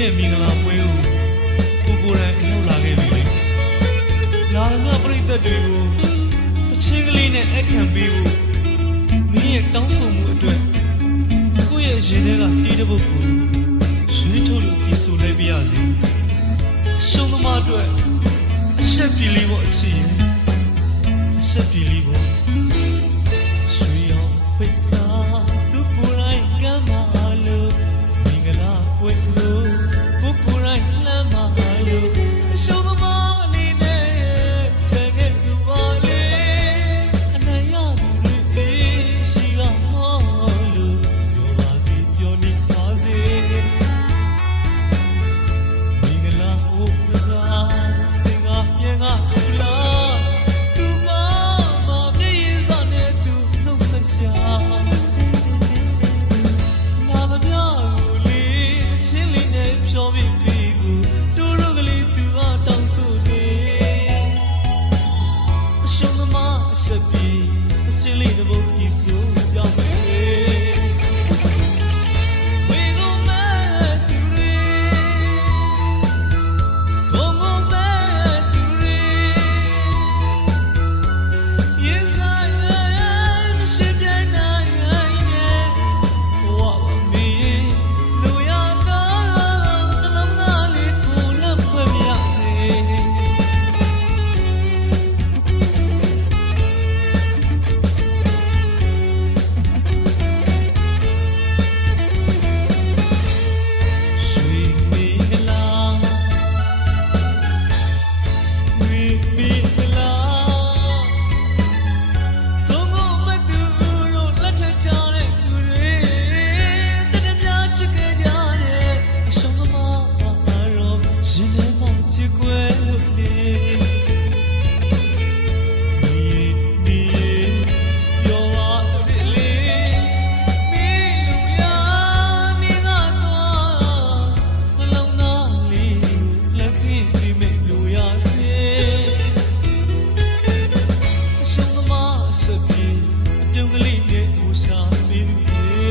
ရဲ့မင်္ဂလာပွဲကိုကိုယ်တိုင်အရောက်လာခဲ့ပြီလေလာရမြပရိသတ်တွေကိုတချင်းကလေးနဲ့အခမ်းပေးဖို့မင်းရဲ့တောင်းဆိုမှုအတွက်ကိုယ့်ရဲ့ရင်ထဲကတီးတဲ့ပုတ်ကိုရွေးထုတ်လို့ပြင်ဆင်လိုက်ပြရစီရှုံးသမားအတွက်အဆက်ပြေလေးပေါ့အချီရင်အဆက်ပြေလေးပေါ့ရွှေရောင်ပိတ်စားသူကိုယ်တိုင်ကမ်းမလို့မင်္ဂလာပွဲကိုကိုယ်တိုင်လမ်းမလို့ရှုံးသမားလေးနဲ့ချင်ခဲ့သူပါလေအနိုင်ရသူတွေရှိကမောလို့ပြောပါစီပြောနေပါစေမင်္ဂလာဟုတ်မစားစင်ကမြန်ကလာသူပါမမြည်ရင်စားနေသူနှုတ်ဆက်ရှာနာမပြကိုလေချင်းလေးနဲ့ဖြောပြီးပြီးကိုတို့တို့ကလေးသူကတောင်းဆိုနေအရှုံးသမားအဆက်ပြီးအချင်းလေးတစ်ပုတ်ဒီဆိုပြောင်းမယ်ဝေကုန်မဲ့သူတွေဂုံဂုံမဲ့သူတွေရင်ဆိုင်မရှိပြိုင်နိုင်နဲ့ဘဝမီးလူရတော့နှလုံးသားလေးကိုလက်ဖွဲ့ပြရစေရွှေမင်္ဂလာဝေမင်္ဂလာဂုံဂုံမဲ့သူတို့လက်ထက်ကြတဲ့သူတွေတတပြားချစ်ခဲ့ကြတဲ့အရှုံးသမားတော့ရင်ထဲမှာချစ်ခွဲလို့နေမီပြောပါစေလေမီလူရနေသာတော့နှလုံးသားလေးကိုလက်ခင်းပြီးမဲ့လူရစေအရှုံးသမားဆက်ပြီးအပြုံးကလေးနဲ့ကိုရှာပြီးသူတွေ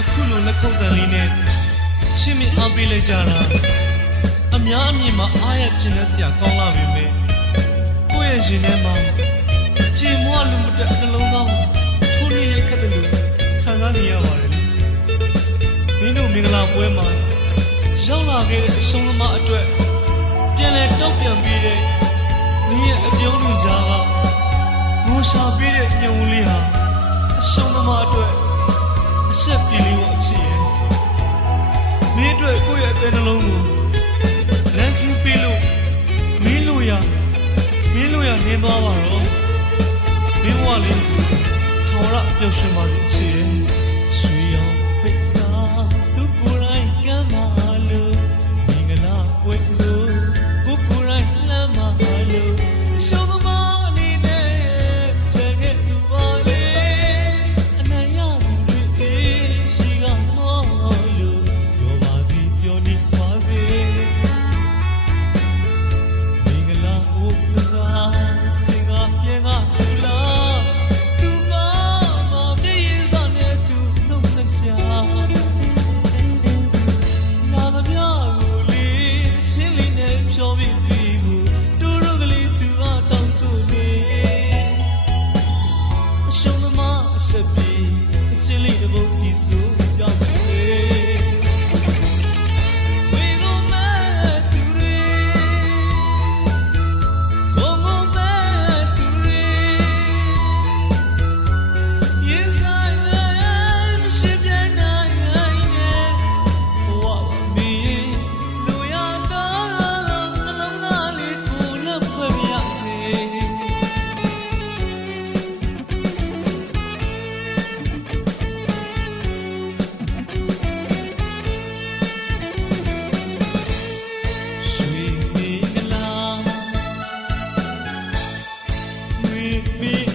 အခုလိုလက်ခုပ်တန်လေးနဲ့ချစ်မိအားပေးလိုက်ကြတာအများအမြင်မှာအားရကျင်တဲ့ဆရာကောင်းလာပြီမဲ့ကိုယ့်ရဲ့ရင်ထဲမှာကြည်မွလူမတက်နှလုံးသားကိုထိုးနေရခက်တယ်လို့ခံစားနေရပါတယ်လေမင်းတို့မင်္ဂလာပွဲမှာရောက်လာခဲ့တဲ့အရှုံးသမားအတွက်ပြန်လဲတောက်ပြန်ပြီးတဲ့မင်းရဲ့အပြုံးလူကြားကငိုရှာပြီးတဲ့ညုံလေးဟာအရှုံးသမားအတွက်အဆက်ပြေလေးကိုအချီရဲ့မင်းအတွက်ကိုယ့်ရဲ့အသေးနှလုံးကိုလမ်းခင်းပေးလို့မင်းလို့ရနင်းသွားပါတော့မင်းဘဝလေးကိုထောင်ရပျော်ရွှင်ပါစေအချီရဲ့ရွှေရောင်ပိတ်စားသူကိုယ်တိုင်ကမ်းမလို့မင်္ဂလာပွဲကိုကိုယ်တိုင်လမ်းမလို့ရှုံးသမားလေးနဲ့ချင်ခဲ့သူပါလေအနိုင်ရသူတွေရှိကမောလို့ပြောပါစီပြောနေပါစေမင်္ဂလာဟုတ်မစားစင်ကပြန်ကလာသူပါမမြည်ရင်စားနေသူနှုတ်ဆက်ရှာနာမပြကိုလေချင်းလေးနဲ့ဖြောပြီးပြီးကိုတို့တို့ကလေးသူကတောင်းဆိုနေအရှုံးသမားအဆက်ပြီးအချင်းလေးတစ်ပုတ်ဒီဆိုပြောင်းမယ်ဝေကုန်မဲ့သူတွေဂုံဂုံမဲ့သူတွေရင်ဆိုင်မရှိပြိုင်နိုင်နဲ့ဘဝမီးလူရတော့နှလုံးသားလေးကိုလက်ဖွဲ့ပြရစေရွှေမင်္ဂလာဝေမင်္